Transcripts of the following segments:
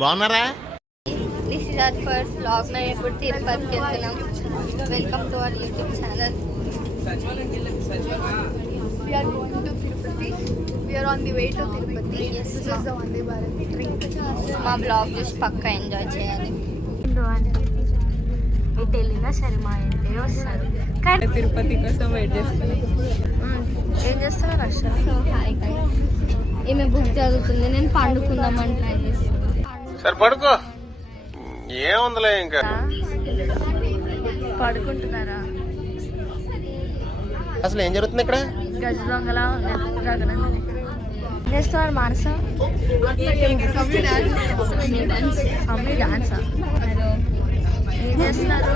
బాగున్నారా? This is our first vlog. మేము ఇప్పుడు తిరుపతికి వెళ్తున్నాం. Welcome to our YouTube channel. We are going to Tirupati. We are on the way to Tirupati. Yes, This is the Vande Bharat train. మా blog చూసి పక్కా enjoy చేయాలి. ఇటు వెళ్ళినా సరే మా ఇంటే వస్తారు. కానీ తిరుపతి కోసం వెయిట్ చేస్తున్నాం. ఏం చేస్తున్నారు అసలు? So hi guys. ఈమె బుక్ చదువుతుంది, నేను పండుకుందామని ట్రై చేస్తున్నాను. సరే పడుకో, ఏముందిలే ఇంకా. పడుకుంటున్నారా? అసలు ఏం జరుగుతుంది ఇక్కడ? గజ దొంగలా ఏం చేస్తున్నారు మానస? అమ్మి డాన్సా? ఏం చేస్తున్నారు?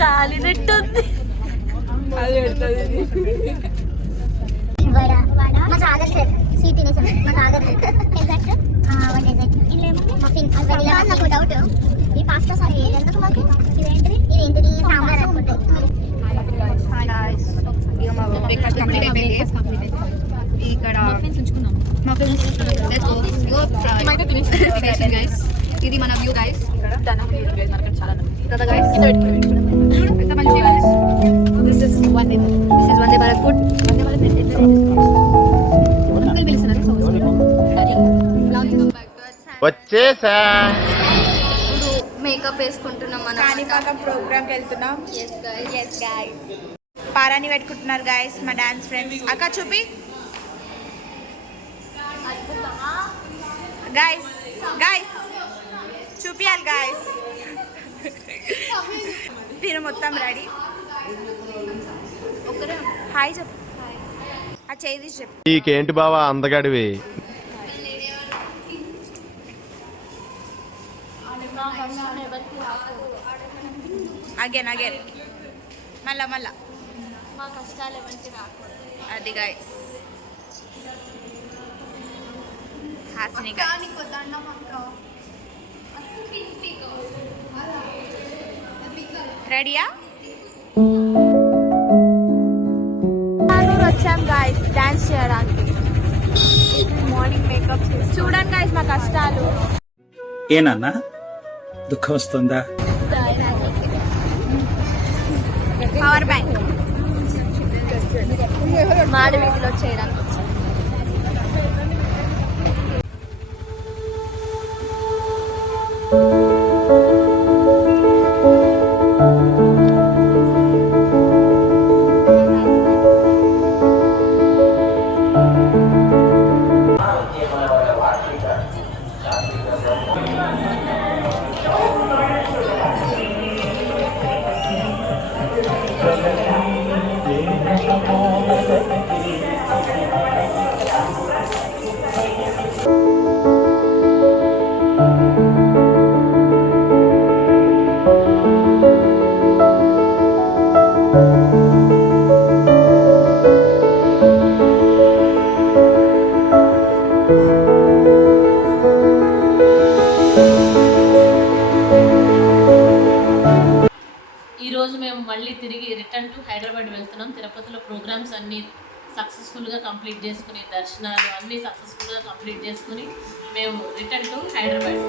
కాలినట్టుంది. ఈ పాస్తా సార్ ఎందుకు మాకు ఇదేంటిది సాంబార్ అనుకుంటాయి. ఇక్కడ ఇది మన view guys. This is Vande Bharat food. వచ్చేసా. ఇప్పుడు మేకప్ వేసుకుంటున్నాం మనం. కాణిపాకం ప్రోగ్రామ్కి వెళ్తున్నాం. Yes guys. పారాని పెట్టుకుంటున్నారు గైస్ మా డాన్స్ ఫ్రెండ్స్. అక్క చూపి గైస్, గైస్ చూపియాలి గైస్. దీని మొత్తం రెడీ. హాయ్ చెప్పు. ఆ చేయి తీసి చెప్పు. నీకేంటి బావా అందగాడివి? అగైన్ అగైన్ మళ్ళా మళ్ళా. మా కష్టాలు ఎవరికి రాకూడదు. అది గైస్ హాసిని గైస్. రెడీయా? వచ్చాం గాయస్ డాన్స్ చేయడానికి. మార్నింగ్ మేకప్ చూడండి గాయస్ మా కష్టాలు. ఏనన్నా దుఃఖం వస్తుందా? పవర్ బ్యాంక్ మాడి వీధిలో చేయడానికి వచ్చాం. ఈరోజు మేము మళ్ళీ తిరిగి రిటర్న్ టు హైదరాబాద్ వెళ్తున్నాం. తిరుపతిలో ప్రోగ్రామ్స్ అన్నీ సక్సెస్ఫుల్గా కంప్లీట్ చేసుకుని, దర్శనాలు అన్నీ సక్సెస్ఫుల్గా కంప్లీట్ చేసుకుని మేము రిటర్న్ టు హైదరాబాద్.